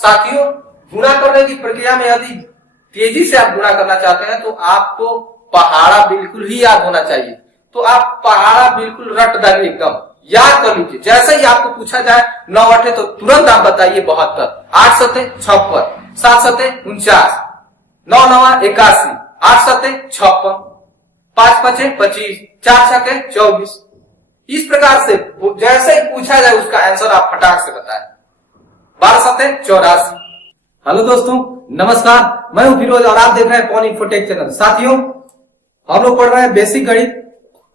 साथियों, गुणा करने की प्रक्रिया में यदि तेजी से आप गुणा करना चाहते हैं तो आपको पहाड़ा बिल्कुल ही याद होना चाहिए। तो आप पहाड़ा बिल्कुल रट देंगे, एकदम याद कर लीजिए। जैसे ही आपको पूछा जाए 9 8 तो तुरंत आप बताइए 72, 8 7 56, 7 7 49, 9 9 81, 8 7 56, 5 5 25, 4 6 24। इस प्रकार से जैसे ही पूछा जाए उसका आंसर आप फटाक से बताएं। 12 7 84। हेलो दोस्तों, नमस्कार, मैं हूं फिरोज और आप देख रहे हैं पॉन इन्फोटेक चैनल। साथियों, हम लोग पढ़ रहे हैं बेसिक गणित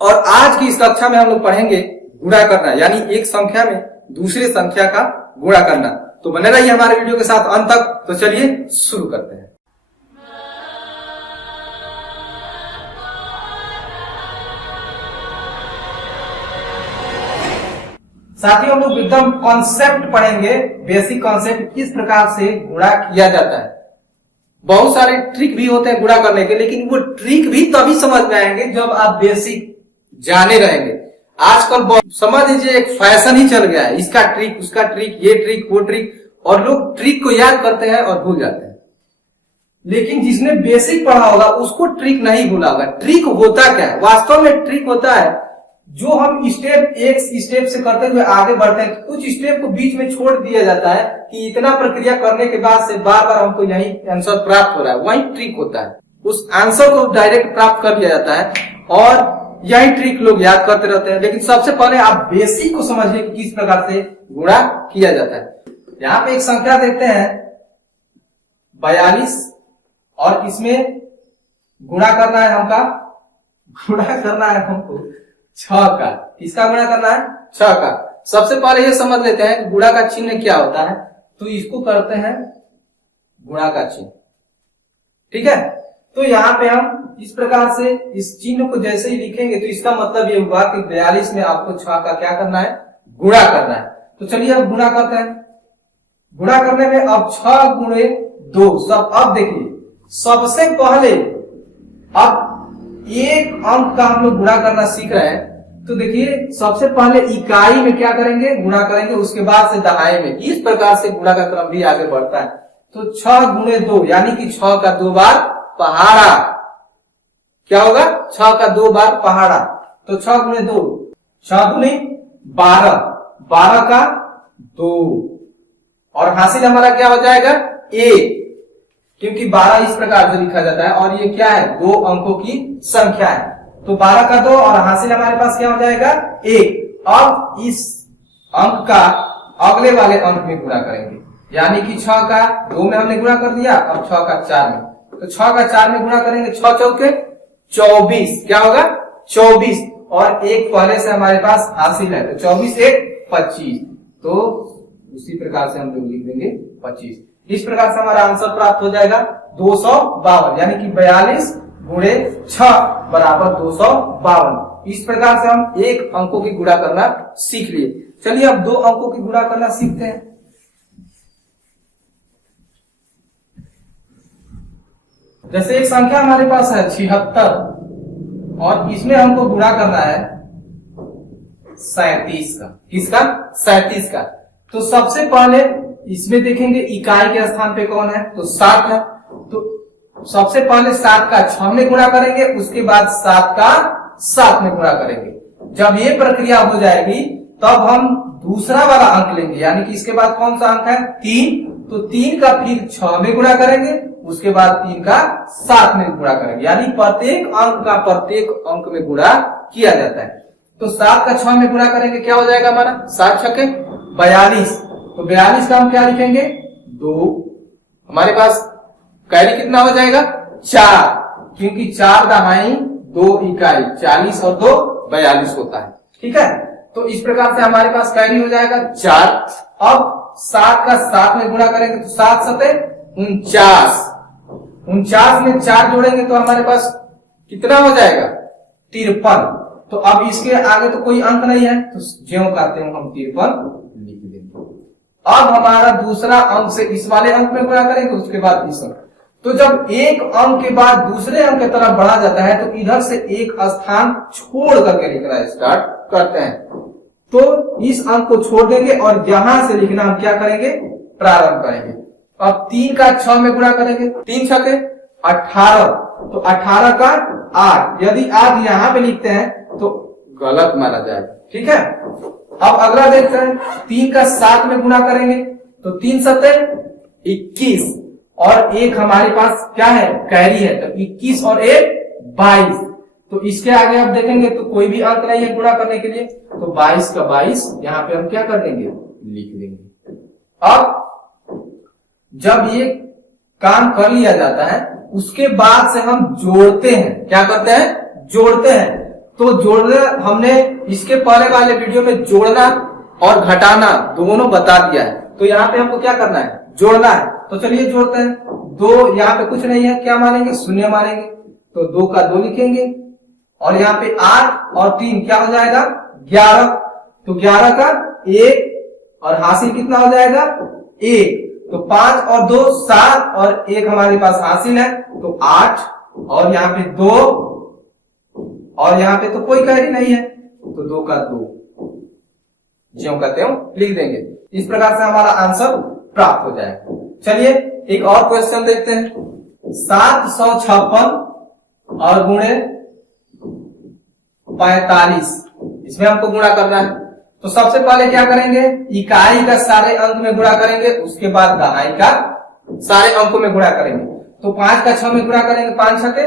और आज की इस कक्षा में हम लोग पढ़ेंगे गुणा करना, यानी एक संख्या में दूसरे संख्या का गुणा करना। तो बने रहिए हमारे वीडियो के साथ अंत तक। तो चलिए शुरू करते हैं। साथियों, हम लोग एकदम कॉन्सेप्ट पढ़ेंगे, बेसिक कॉन्सेप्ट, किस प्रकार से गुणा किया जाता है। बहुत सारे ट्रिक भी होते हैं गुणा करने के, लेकिन वो ट्रिक भी तभी समझ में आएंगे जब आप बेसिक जाने रहेंगे। आजकल समझ लीजिए एक फैशन ही चल गया है, इसका ट्रिक, उसका ट्रिक, ये ट्रिक, वो ट्रिक, और लोग ट्रिक को याद करते हैं और भूल जाते हैं। लेकिन जिसने बेसिक पढ़ा होगा उसको ट्रिक नहीं भूला होगा। ट्रिक होता क्या है? वास्तव में ट्रिक होता है जो हम स्टेप एक स्टेप से करते हुए आगे बढ़ते हैं, कुछ स्टेप को बीच में छोड़ दिया जाता है कि इतना प्रक्रिया करने के बाद से बार बार हमको यही आंसर प्राप्त हो रहा है, वही ट्रिक होता है। उस आंसर को डायरेक्ट प्राप्त कर लिया जाता है और यही ट्रिक लोग याद करते रहते हैं। लेकिन सबसे पहले आप बेसिक को समझिए कि किस प्रकार से गुणा किया जाता है। यहाँ पे एक संख्या देखते हैं 42 और इसमें गुणा करना है हमको 6 का। किसका गुणा करना है? 6 का। सबसे पहले ये समझ लेते हैं कि गुणा का चिन्ह क्या होता है। तो इसको करते हैं गुणा का चिन्ह, ठीक है। तो यहाँ पे हम इस प्रकार से इस चिन्ह को जैसे ही लिखेंगे तो इसका मतलब ये हुआ कि 42 में आपको 6 का क्या करना है? गुणा करना है। तो चलिए अब गुणा करते हैं। गुणा करने में अब 6 गुणे 2 सब। अब देखिए, सबसे पहले अब एक अंक का हम लोग गुणा करना सीख रहे हैं। तो देखिए, सबसे पहले इकाई में क्या करेंगे? गुणा करेंगे, उसके बाद से दहाई में। इस प्रकार से गुणा का क्रम भी आगे बढ़ता है। तो 6 गुणे 2 यानी कि 6 का 2 बार पहाड़ा। क्या होगा? 6 का 2 बार पहाड़ा। तो 6 गुणे 2, 6 गुणे 12, 12 का 2, और हासिल हमारा क्या हो जाएगा? 1, क्योंकि 12 इस प्रकार से लिखा जाता है और ये क्या है? 2 अंकों की संख्या है। तो 12 का 2 और हासिल हमारे पास क्या हो जाएगा? 1। अब इस अंक का अगले वाले अंक में गुणा करेंगे, यानी कि 6 का 2 में हमने गुणा कर दिया, अब 6 का 4 में। तो 6 का 4 में गुणा करेंगे, 6 चौके 24। क्या होगा? 24, और 1 पहले से हमारे पास हासिल है, तो 24 1 25। तो उसी प्रकार से हम लोग लिख देंगे 25। इस प्रकार से हमारा आंसर प्राप्त हो जाएगा 252, यानी कि 42 गुणे 6 बराबर 252। इस प्रकार से हम एक अंकों की गुणा करना सीख लिए। चलिए अब 2 अंकों की गुणा करना सीखते हैं। जैसे एक संख्या हमारे पास है 76 और इसमें हमको गुणा करना है 37 का। किसका? 37 का। तो सबसे पहले इसमें देखेंगे इकाई के स्थान पे कौन है? तो 7 है। तो सबसे पहले 7 का 6 में गुणा करेंगे, उसके बाद 7 का 7 में गुणा करेंगे। जब ये प्रक्रिया हो जाएगी तब हम दूसरा वाला अंक लेंगे, यानी कि इसके बाद कौन सा अंक है? 3। तो 3 का फिर 6 में गुणा करेंगे, उसके बाद 3 का 7 में गुणा करेंगे, यानी प्रत्येक अंक का प्रत्येक अंक में गुणा किया जाता है। तो 7 का 6 में गुणा करेंगे, क्या हो जाएगा हमारा? 7 छके 42। तो 42 का हम क्या लिखेंगे? 2। हमारे पास कैरी कितना हो जाएगा? 4, क्योंकि 4 दहाई 2 इकाई, 40 और 2 42 होता है, ठीक है। तो इस प्रकार से हमारे पास कैरी हो जाएगा 4। अब 7 का 7 में गुणा करेंगे, तो 7 सते 49, 49 में 4 जोड़ेंगे तो हमारे पास कितना हो जाएगा? 53। तो अब इसके आगे तो कोई अंक नहीं है, तो ज्यों कहते हैं हम 53 लिख देंगे। अब हमारा दूसरा अंक से इस वाले अंक में गुणा करेंगे, उसके बाद इस अंक। तो जब एक अंक के बाद दूसरे अंक की तरफ बढ़ा जाता है तो इधर से एक स्थान छोड़ करके लिखना स्टार्ट करते हैं। तो इस अंक को छोड़ देंगे और यहां से लिखना हम क्या करेंगे? प्रारंभ करेंगे। अब 3 का 6 में गुणा करेंगे, 3 छके 18, तो 18 का 8, यदि 8 यहाँ पे लिखते हैं तो गलत माना जाएगा। ठीक है, अब अगला देखते हैं, 3 का 7 में गुणा करेंगे तो 3 सत्ते 21, और एक हमारे पास क्या है, कैरी है, तो 21 और 1 22, तो इसके आगे आप देखेंगे तो कोई भी अंक नहीं है गुणा करने के लिए, तो 22 का 22 यहाँ पे हम क्या कर देंगे, लिख देंगे। अब जब ये काम कर लिया जाता है उसके बाद से हम जोड़ते हैं, क्या करते हैं, जोड़ते हैं। तो जोड़ना हमने इसके पहले वाले वीडियो में जोड़ना और घटाना दोनों बता दिया है, तो यहाँ पे हमको क्या करना है, जोड़ना है। तो चलिए जोड़ते हैं। 2 यहाँ पे कुछ नहीं है, क्या मानेंगे, शून्य मानेंगे, तो 2 का 2 लिखेंगे, और यहाँ पे 8 और 3 क्या हो जाएगा, 11, तो 11 का 1, और हासिल कितना हो जाएगा, 1, तो 5 और 2 7, और 1 हमारे पास हासिल है तो 8, और यहाँ पे 2, और यहाँ पे तो कोई कैरी नहीं है, तो 2 का 2 ज्यों का त्यों लिख देंगे। इस प्रकार से हमारा आंसर प्राप्त हो जाएगा। चलिए एक और क्वेश्चन देखते हैं, 756 और गुणे 45, इसमें हमको गुणा करना है। तो सबसे पहले क्या करेंगे, इकाई का सारे अंक में गुणा करेंगे, उसके बाद दहाई का सारे अंकों में गुणा करेंगे। तो 5 का 6 में गुणा करेंगे, 5 छके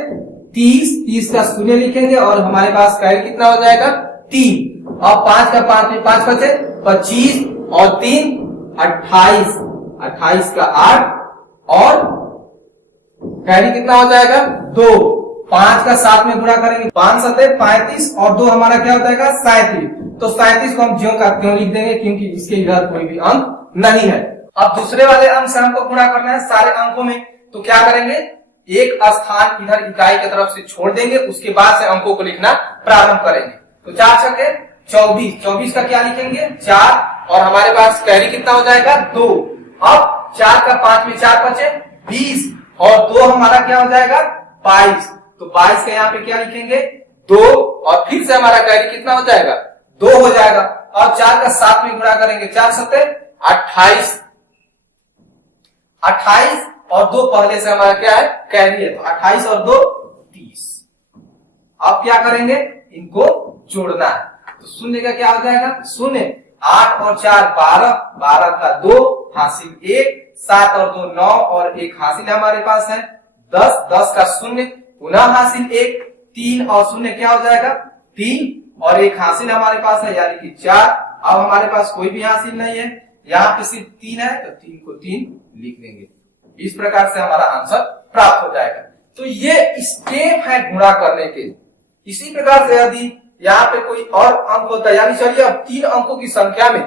30, 30 का शून्य लिखेंगे, और हमारे पास कैरी कितना हो जाएगा, 3, और 5 का 5 में 5 बचे 25, और 3 28, 28 का 8, और कैरी कितना हो जाएगा, 2, 5 का 7 में गुणा करेंगे, 5 सते 35, और 2 हमारा क्या हो जाएगा, 37, तो 37 को हम ज्यों का त्यों लिख देंगे क्योंकि इसके इधर कोई भी अंक नहीं है। अब दूसरे वाले अंक से हमको गुणा करना है सारे अंकों में, तो क्या करेंगे, एक स्थान इधर इकाई की तरफ से छोड़ देंगे, उसके बाद से अंकों को लिखना प्रारंभ करेंगे। तो 4 छके 24, 24 का क्या लिखेंगे, 4, और हमारे पास कैरी कितना हो जाएगा, 2। अब 4 का 5 में 4 बचे 20, और 2 हमारा क्या हो जाएगा, 22, तो 22 का यहाँ पे क्या लिखेंगे, 2, और फिर से हमारा कैरी कितना हो जाएगा, 2 हो जाएगा। अब 4 का 7 में गुणा करेंगे, 4 सत्ते 28, 28 और 2 पहले से हमारा क्या है, कैरी है, तो 28 और 2 30। अब क्या करेंगे, इनको जोड़ना है, तो शून्य का क्या हो जाएगा, शून्य, 8 और 4 12, 12 का 2 हासिल 1, 7 और 2 9, और 1 हासिल हमारे पास है 10, 10 का शून्य पुनः हासिल 1, 3 और शून्य क्या हो जाएगा, 3, और 1 हासिल हमारे पास है यानी कि 4। अब हमारे पास कोई भी हासिल नहीं है, यहाँ पे सिर्फ 3 है, तो 3 को 3 लिख देंगे। इस प्रकार से हमारा आंसर प्राप्त हो जाएगा। तो ये स्टेप है गुणा करने के। इसी प्रकार से यदि यहाँ पे कोई और अंक होता है, यानी चलिए अब 3 अंकों की संख्या में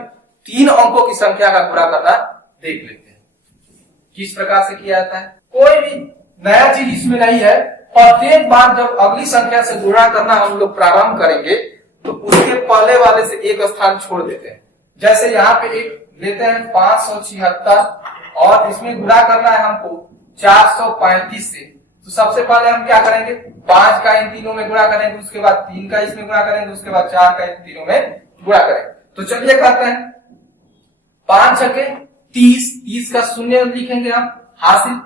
3 अंकों की संख्या का गुणा करना देख लेते हैं किस प्रकार से किया जाता है। कोई भी नया चीज इसमें नहीं है, प्रत्येक बार जब अगली संख्या से गुणा करना हम लोग प्रारंभ करेंगे तो उसके पहले वाले से एक स्थान छोड़ देते हैं। जैसे यहाँ पे एक लेते हैं 576, और इसमें गुणा करना है हमको 435 से, तो सबसे पहले हम क्या करेंगे, 5 का इन तीनों में गुणा करेंगे, उसके बाद 3 का इसमें गुणा करेंगे, उसके बाद 4 का इन तीनों में गुणा करेंगे। तो चलिए करते हैं, 5 छके 30, 30 का शून्य लिखेंगे हम हासिल,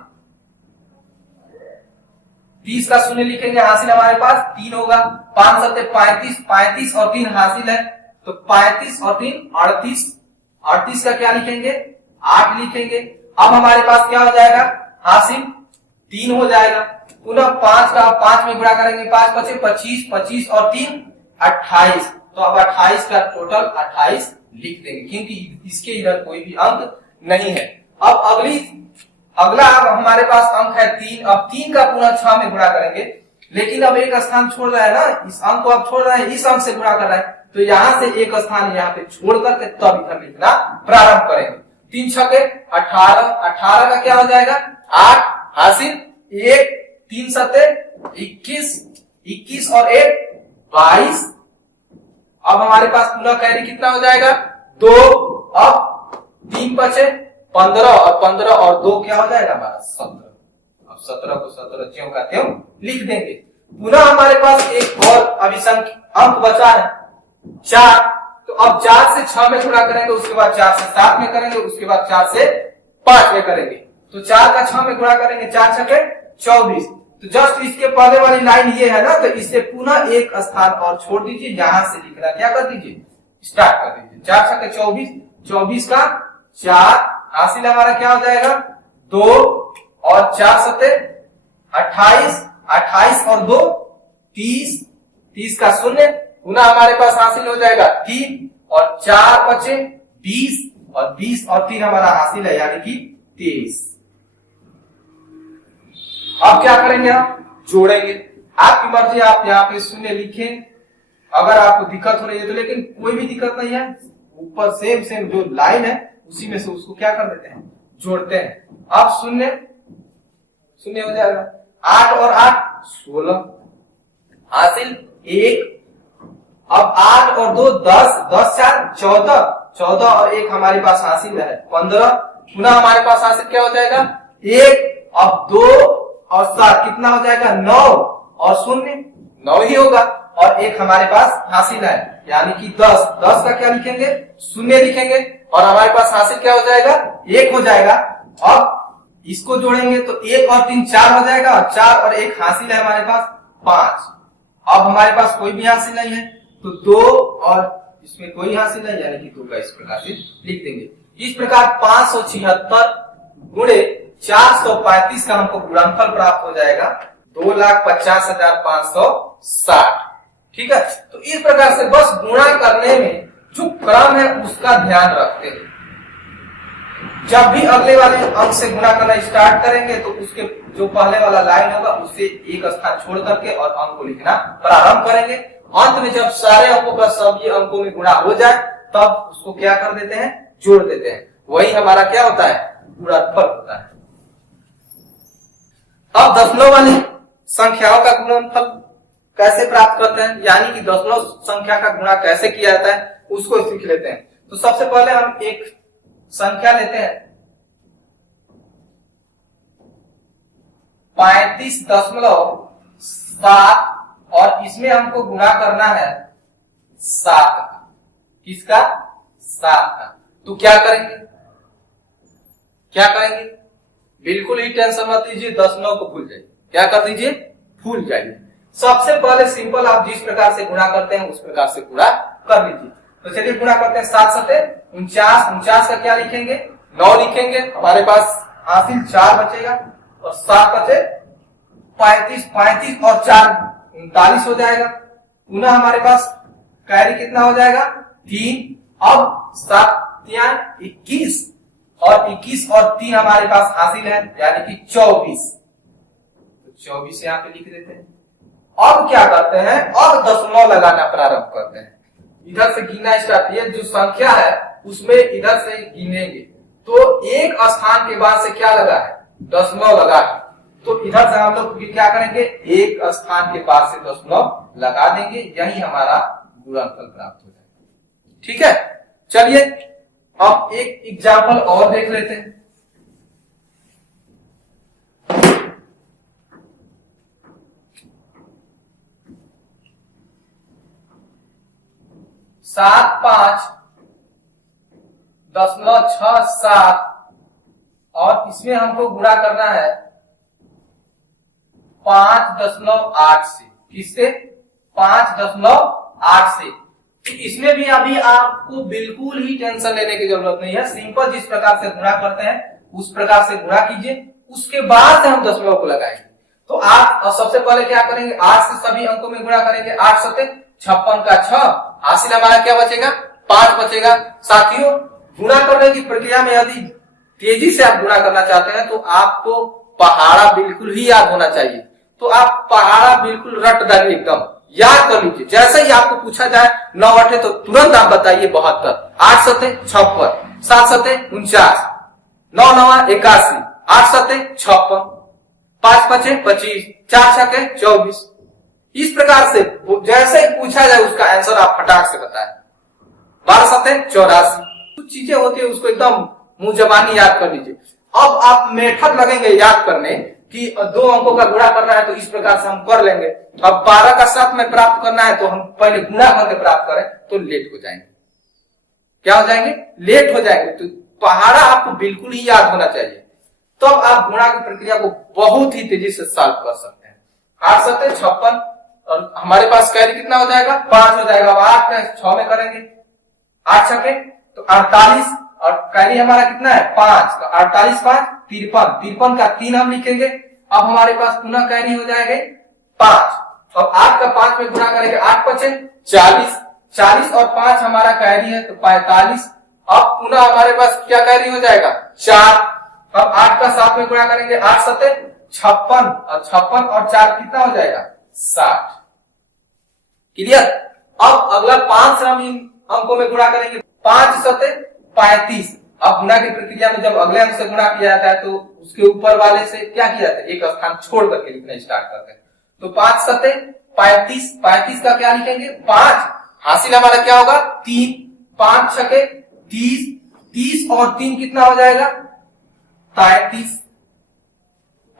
30 का शून्य लिखेंगे हासिल हमारे पास 3 होगा, 5 सत्ते 35, 35 और 3 हासिल है, तो 35 और 3 38, 38 का क्या लिखेंगे, 8 लिखेंगे। अब हमारे पास क्या हो जाएगा, हासिल 3 हो जाएगा, पुनः 5 का 5 में गुणा करेंगे, 5 बचे 25, 25 और 3 28, तो अब 28 का टोटल 28 लिख देंगे क्योंकि इसके इधर कोई भी अंक नहीं है। अब अगला हमारे पास अंक है 3, अब 3 का पुनः 6 में गुणा करेंगे, लेकिन अब एक स्थान छोड़ रहा है ना, इस अंक को अब छोड़ रहा है, इस अंक से गुणा कर रहा है, तो यहाँ से एक स्थान यहाँ पे छोड़ करके तब इधर लिखना प्रारंभ करेंगे। 3 छके 18, 18 का क्या हो जाएगा, 8 हासिल 1, 3 सत्ते 21, 21 और 1 22। अब हमारे पास पुनः कैरी कितना हो जाएगा, 2, अब 3 बचे 15, और 15 और 2 क्या हो जाएगा हमारा 17। अब 17 को 17 ज्यों का त्यों लिख देंगे। पुनः हमारे पास एक और अभिसंख्य अंक बचा है 4, तो अब 4 से 6 में गुणा करेंगे, उसके बाद 4 से 7 में करेंगे, उसके बाद 4 से 5 में करेंगे, तो 4 का 6 में गुणा करेंगे, 4 छके 24। तो जस्ट इसके पहले वाली लाइन ये है ना, तो इससे पुनः एक स्थान और छोड़ दीजिए, यहां से लिखना क्या कर दीजिए, स्टार्ट कर दीजिए। 4 छके 24, 24 का 4, हासिल हमारा क्या हो जाएगा 2 और 4 सते 28, 28 और 2 30, 30 का 0, पुनः हमारे पास हासिल हो जाएगा 3 और 4 बचे 20 और 20 और 3 हमारा हासिल है यानी कि 23। अब क्या करेंगे, हम जोड़ेंगे। आपकी मर्जी, आप यहाँ पे 0 लिखें अगर आपको दिक्कत हो रही है तो, लेकिन कोई भी दिक्कत नहीं है, ऊपर सेम जो लाइन है उसी में से उसको क्या कर देते हैं, जोड़ते हैं। अब 0 0 हो जाएगा, 8 और 8 16, हासिल 1। अब 8 और 2 10, 10 4 14, 14 और 1 हमारे पास हासिल है 15, पुनः हमारे पास हासिल क्या हो जाएगा 1। अब 2 और 7 कितना हो जाएगा 9 और 0 9 ही होगा, और 1 हमारे पास हासिल है यानी कि 10। 10 का क्या लिखेंगे 0 लिखेंगे, और हमारे पास हासिल क्या हो जाएगा 1 हो जाएगा। अब इसको जोड़ेंगे तो 1 और 3 4 हो जाएगा, 4 और 1 हासिल है हमारे पास 5। अब हमारे पास कोई भी हासिल नहीं है तो 2 और इसमें कोई हासिल नहीं यानी कि 2 का इस प्रकार से लिख देंगे। इस प्रकार 576 गुणे 435 का हमको गुणनफल प्राप्त हो जाएगा 2,50,560। ठीक है, तो इस प्रकार से बस गुणा करने में जो क्रम है उसका ध्यान रखते हैं। जब भी अगले वाले अंक से गुणा करना स्टार्ट करेंगे तो उसके जो पहले वाला लाइन होगा उससे एक स्थान छोड़ करके और अंक को लिखना प्रारंभ करेंगे। अंत में जब सारे अंकों का सभी अंकों में गुणा हो जाए तब उसको क्या कर देते हैं, जोड़ देते हैं। वही हमारा क्या होता है, गुणनफल होता है। अब दशमलव वाली संख्याओं का गुणनफल कैसे प्राप्त करते हैं, यानी कि दशमलव संख्या का गुणा कैसे किया जाता है उसको सीख लेते हैं। तो सबसे पहले हम एक संख्या लेते हैं 35.7 और इसमें हमको गुणा करना है 7 का। किसका, 7 का। तो क्या करेंगे, बिल्कुल ही टेंशन मत लीजिए, दशमलव को भूल जाइए। क्या कर दीजिए, भूल जाइए। सबसे पहले सिंपल आप जिस प्रकार से गुणा करते हैं उस प्रकार से गुणा कर लीजिए। तो चलिए गुणा करते हैं 7 सते 49, 49 का क्या लिखेंगे 9 लिखेंगे, हमारे पास हासिल 4 बचेगा और 7 बचे 35, 35 और 4 39 हो जाएगा। पुनः हमारे पास कैरी कितना हो जाएगा 3। अब 7 21 और 21 और 3 हमारे पास हासिल है यानी कि 24। तो 24 यहाँ पे लिख देते हैं। अब क्या करते हैं, अब दशमलव लगाना प्रारंभ करते हैं। इधर से गिनना स्टार्ट, ये जो संख्या है उसमें इधर से गिनेंगे तो एक स्थान के बाद से क्या लगा है, दशमलव लगा है। तो इधर से हम लोग क्या करेंगे, एक स्थान के बाद से दशमलव लगा देंगे, यही हमारा गुणनफल प्राप्त हो जाएगा। ठीक है, चलिए अब एक एग्जाम्पल और देख लेते हैं। सात 5.67 और इसमें हमको गुणा करना है 5.8 से। किससे, 5.8 से। तो इसमें भी अभी आपको बिल्कुल ही टेंशन लेने की जरूरत नहीं है। सिंपल जिस प्रकार से गुणा करते हैं उस प्रकार से गुणा कीजिए, उसके बाद से हम दशमलव को लगाएंगे। तो आप सबसे पहले क्या करेंगे, 8 से सभी अंकों में गुणा करेंगे। 8 सते 56 का 6, हासिल हमारा क्या बचेगा 5 बचेगा। साथियों, गुणा करने की प्रक्रिया में यदि तेजी से आप गुणा करना चाहते हैं तो आपको पहाड़ा बिल्कुल ही याद होना चाहिए। तो आप पहाड़ा बिल्कुल रट देंगे, एकदम याद कर लीजिए। जैसे ही आपको पूछा जाए 9 8 तो तुरंत आप बताइए 72, 8 सते 56, 7 सते 49, 9 9 81, 8 सते 56, 5 5 25, 4 6 24। इस प्रकार से जैसे ही पूछा जाए उसका आंसर आप फटाक से बताएं। 12 सते 84। कुछ चीजें होती है उसको एकदम मुंह जबानी याद कर लीजिए। अब आप मेथड लगेंगे याद करने कि 2 अंकों का गुणा करना है तो इस प्रकार से हम कर लेंगे। अब 12 का 7 में प्राप्त करना है तो हम पहले गुणा करके प्राप्त करें तो लेट हो जाएंगे। क्या हो जाएंगे, लेट हो जाएंगे। तो पहाड़ा आपको बिल्कुल ही याद होना चाहिए। तो अब आप गुणा की प्रक्रिया को बहुत ही तेजी से सॉल्व कर सकते हैं। 8 सत्ते 56 और हमारे पास कैरी कितना हो जाएगा 5 हो जाएगा। अब 8 का 6 में करेंगे 8 छके तो 48 और कैरी हमारा कितना है 5 तो 48 5 53 53 का 3 हम लिखेंगे। अब हमारे पास पुनः कैरी हो जाएगा 5। अब 8 का 5 में गुणा करेंगे 8 पचे 40 40 और 5 हमारा कैरी है तो 45। अब पुनः हमारे पास क्या कैरी हो जाएगा 4। अब 8 का 7 में गुणा करेंगे 8 सत्ते 56 और 56 और 4 कितना हो जाएगा 60। क्लियर। अब अगला 5 से हम इन अंकों में गुणा करेंगे 5 सत्ते 35। अब गुणा की प्रक्रिया में जब अगले अंक से गुणा किया जाता है तो उसके ऊपर वाले से क्या किया जाता है एक स्थान छोड़ करके लिखना स्टार्ट करते हैं। तो 5 सत्ते 35 35 का क्या लिखेंगे 5 हासिल हमारा क्या होगा 3 5 छके 30 30 और 3 कितना हो जाएगा 33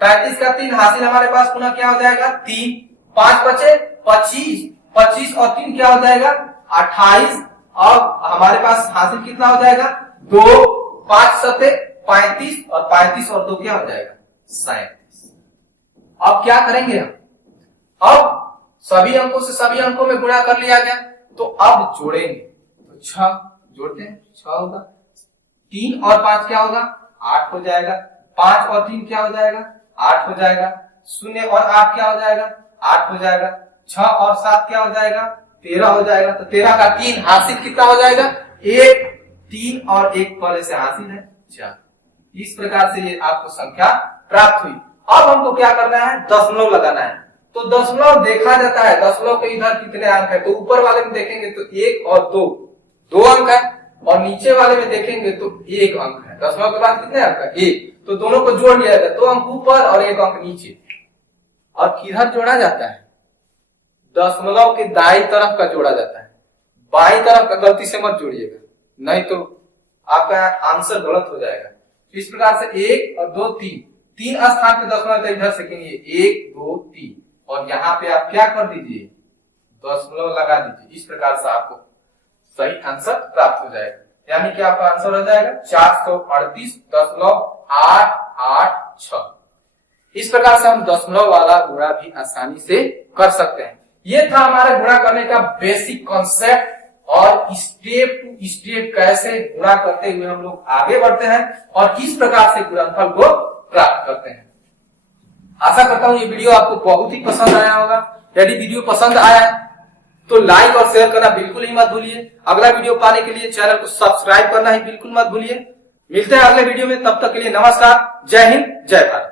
35 का 3 हासिल हमारे पास पुनः क्या हो जाएगा 3 5 बचे 25 25 और 3 क्या हो जाएगा 28। अब हमारे पास हासिल कितना हो जाएगा 2 5 सत्ते 35 और 35 और 2 क्या हो जाएगा 37। अब क्या करेंगे हम अब सभी अंकों से सभी अंकों में गुणा कर लिया गया तो अब जोड़ेंगे तो 6 जोड़ते हैं 6 होगा 3 और 5 क्या होगा 8 हो जाएगा 5 और 3 क्या हो जाएगा 8 हो जाएगा 0 और 8 क्या हो जाएगा 8 हो जाएगा 6 और 7 क्या हो जाएगा 13 हो जाएगा। तो 13 का 3 हासिल कितना हो जाएगा 1 3 और 1 पहले से हासिल है 4। इस प्रकार से ये आपको संख्या प्राप्त हुई। अब हमको क्या करना है दशमलव लगाना है। तो दशमलव देखा जाता है दशमलव के इधर कितने अंक है तो ऊपर वाले में देखेंगे तो 1 और 2 अंक है और नीचे वाले में देखेंगे तो 1 अंक है। दशमलव के बाद कितने अंक है 1 तो दोनों को जोड़ लिया जाता है 2 अंक ऊपर और 1 अंक नीचे। और किधर जोड़ा जाता है दशमलव के दाईं तरफ का जोड़ा जाता है बाईं तरफ का गलती से मत जोड़िएगा नहीं तो आपका आंसर गलत हो जाएगा। इस प्रकार से 1 और 2 3 स्थान पे दशमलव इधर से गिनिए 1 2 3 और यहाँ पे आप क्या कर दीजिए दशमलव लगा दीजिए। इस प्रकार से आपको सही आंसर प्राप्त हो जाएगा यानी कि आपका आंसर हो जाएगा 438.886। इस प्रकार से हम दशमलव वाला गुणा भी आसानी से कर सकते हैं। ये था हमारा गुणा करने का बेसिक कॉन्सेप्ट और स्टेप टू स्टेप कैसे गुणा करते हुए हम लोग आगे बढ़ते हैं और किस प्रकार से गुणनफल को प्राप्त करते हैं। आशा करता हूं ये वीडियो आपको बहुत ही पसंद आया होगा। यदि वीडियो पसंद आया तो लाइक और शेयर करना बिल्कुल ही मत भूलिए। अगला वीडियो पाने के लिए चैनल को सब्सक्राइब करना ही बिल्कुल मत भूलिए। मिलते हैं अगले वीडियो में, तब तक के लिए नमस्कार, जय हिंद, जय भारत।